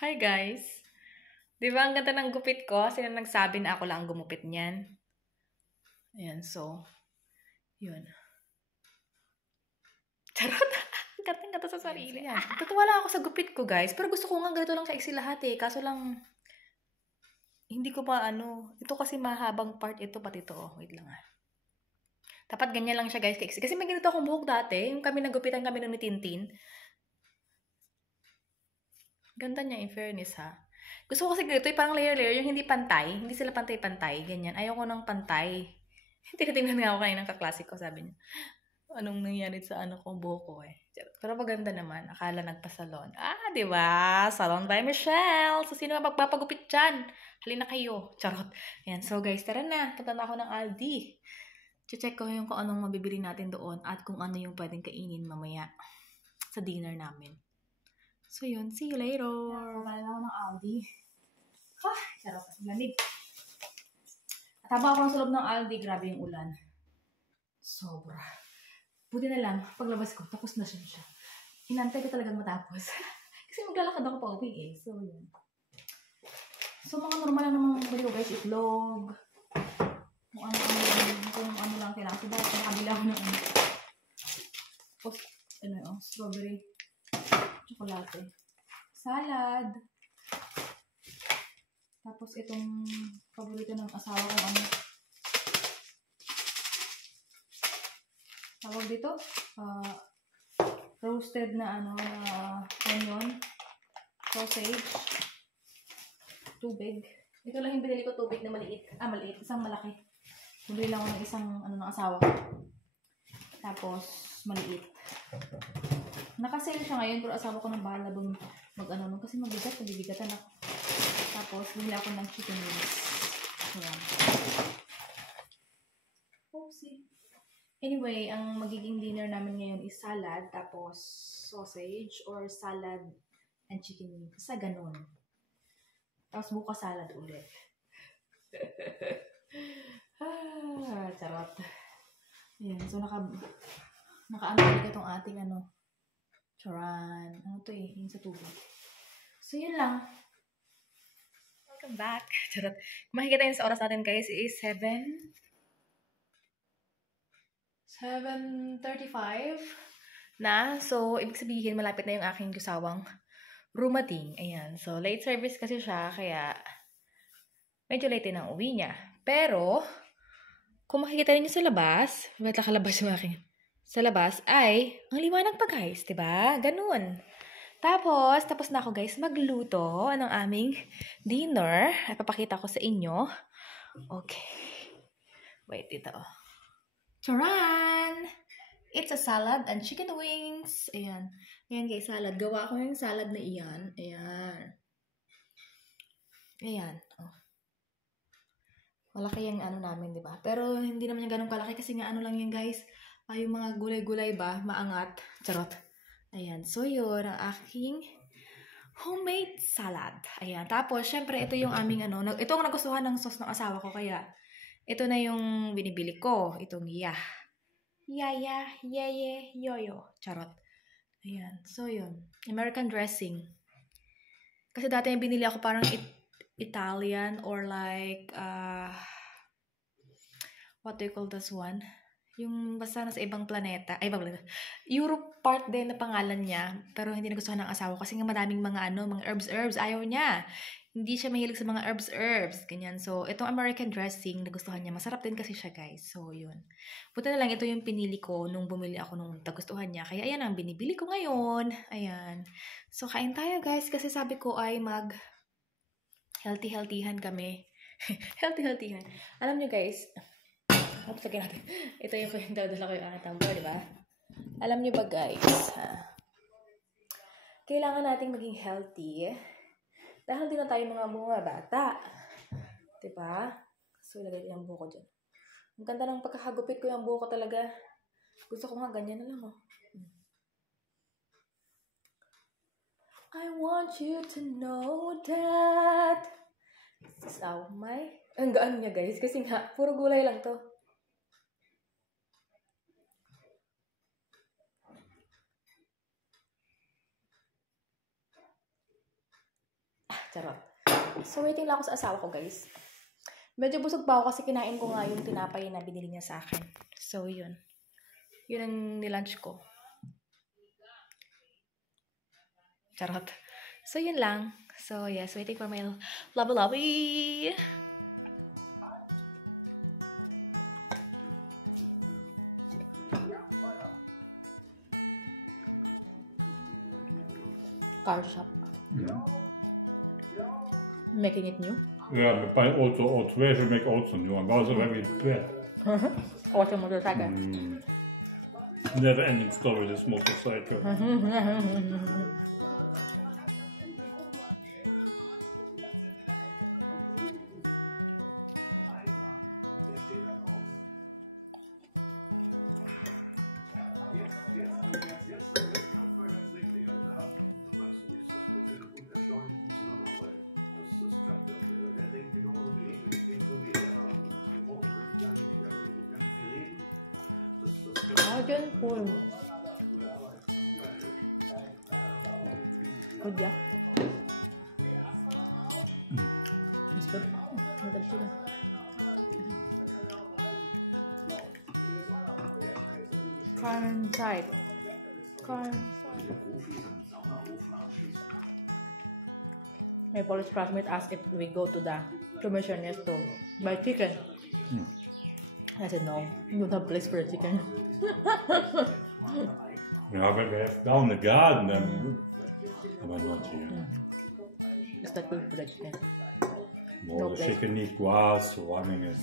Hi guys! Di ba ang ganda ng gupit ko? Sino nagsabi na ako lang ang gumupit niyan? Ayan, so, yun. Charot! Ang ganda sa sarili. Yan. Tatuwa lang ako sa gupit ko guys. Pero gusto ko nga ganito lang kaiksi lahat eh. Kaso lang, hindi ko pa ito kasi mahabang part ito, pati ito. Oh, wait lang ah. Dapat ganyan lang siya guys kaiksi. Kasi may ganito akong buhok dati. Yung kami nagupitan kami nun ni Tintin. Ganda niya in fairness ha. Gusto ko kasi ganito, parang layer-layer, yung hindi pantay. Hindi sila pantay-pantay, ganyan. Ayoko ng pantay. Tinitingnan nga ako kanina ng kaklase ko, sabi niya, anong nangyari sa buhok ko eh. Pero maganda naman, akala nagpa-salon. Di ba? Salon by Michelle. So, sino magpapagupit dyan? Halina kayo. Charot. Ayan, so guys, tara na. Punta na ako ng Aldi. Check ko yung kung anong mabibili natin doon at kung ano yung pwedeng kainin mamaya sa dinner namin. So yun, see you later. Balik ako ng Aldi. Charot sa lamig. Taba ako sa loob ng Aldi, grabe yung ulan. Sobra. Buti na lang, paglabas ko, tapos na siya. Inantay ko talagang matapos. Kasi maglalakad ako pa uwi eh. So yun. So mga normal lang naman bili ko guys, itlog. Kung ano lang kailangan. Kasi dahil sa kabila ko na strawberry. Chocolate. Salad. Tapos itong paborito ng asawa ko tawag dito roasted na onion, sausage, tubig. Ito lang yung binili ko, tubig na maliit. Maliit. Isang malaki. Bumili lang ako ng isang ng asawa ko. Tapos maliit. Nakasale siya ngayon, pero asawa ko nang bahala kasi mabigat, bibigatan ako. Tapos, bumili ako ng chicken wings. Oopsie. Anyway, ang magiging dinner namin ngayon is salad, tapos sausage, or salad and chicken wings. Sa ganun. Tapos bukas salad ulit. Charot. Ayan, so naka-ano itong ating charan. Yung sa tubig. So, yun lang. Welcome back. Charot. Makikita yun sa oras natin guys is 7:35 na. So, ibig sabihin malapit na yung aking gusawang rumating. Ayan. So, late service kasi siya, kaya medyo late din ang uwi niya. Pero, kung makikita niyo sa labas, nakalabas yung aking sa labas, ay, ang liwanag pa guys, diba? Ganun. Tapos na ako guys magluto ng aming dinner. At papakita ko sa inyo. Okay. Wait, ito. Charan! It's a salad and chicken wings. Ayan. Ayan guys, salad. Gawa ko yung salad na iyan. Ayan. Ayan. Oh. Malaki yung namin, diba? Pero hindi naman yung ganun kalaki kasi nga lang yan guys. Yung mga gulay-gulay ba, maangat. Charot. Ayan. So, yun ang aking homemade salad. Ayan. Tapos, syempre, ito yung aming ito ang nagustuhan ng sauce ng asawa ko. Kaya, ito na yung binibili ko. Itong yoyo. Charot. Ayan. So, yun. American dressing. Kasi dati yung binili ako parang Italian or like, what do you call this one? Yung basta nasa ibang planeta. Europe part din na pangalan niya. Pero hindi nagustuhan ng asawa kasi nga madaming mga mga herbs. Ayaw niya. Hindi siya mahilig sa mga herbs. Ganyan. So, itong American dressing, nagustuhan niya. Masarap din kasi siya, guys. So, yun. Buti na lang, ito yung pinili ko nung bumili ako nung nagustuhan niya. Kaya, ayan ang binibili ko ngayon. Ayan. So, kain tayo, guys. Kasi sabi ko ay healthy-healthyhan kami. Healthy-healthyhan. Alam niyo, guys, ito yung dala ko yung aking tumbler, di ba? Alam niyo ba guys, kailangan nating maging healthy dahil din na tayo mga bata. Di ba? So, ilagay ko yung buko dyan. Ang ganda ng pagkakagupit ko yung buko talaga. Gusto ko nga ganyan na lang, oh. I want you to know that ang gaan niya guys, kasi nga, puro gulay lang to. Charot. So, waiting lang ako sa asawa ko, guys. Medyo busog pa ako kasi kinain ko nga yung tinapay na binili niya sa akin. So, yun. Yun ang nilunch ko. Charot. So, yun lang. So, yes, waiting for my lovey-lovey. Car shop. Making it new? Ja, met mijn auto twee ze make auto nu, maar waar ze weer twee. What a motorcycle. Never ending story, this motorcycle. My college classmate asked if we go to the commissioner to buy chicken. And I said no, we don't have place for a chicken. Ja, we hebben down the garden. Dat was wat hier. Is that good for the chicken? Oh, de chicken niet kwaad, zo warming is.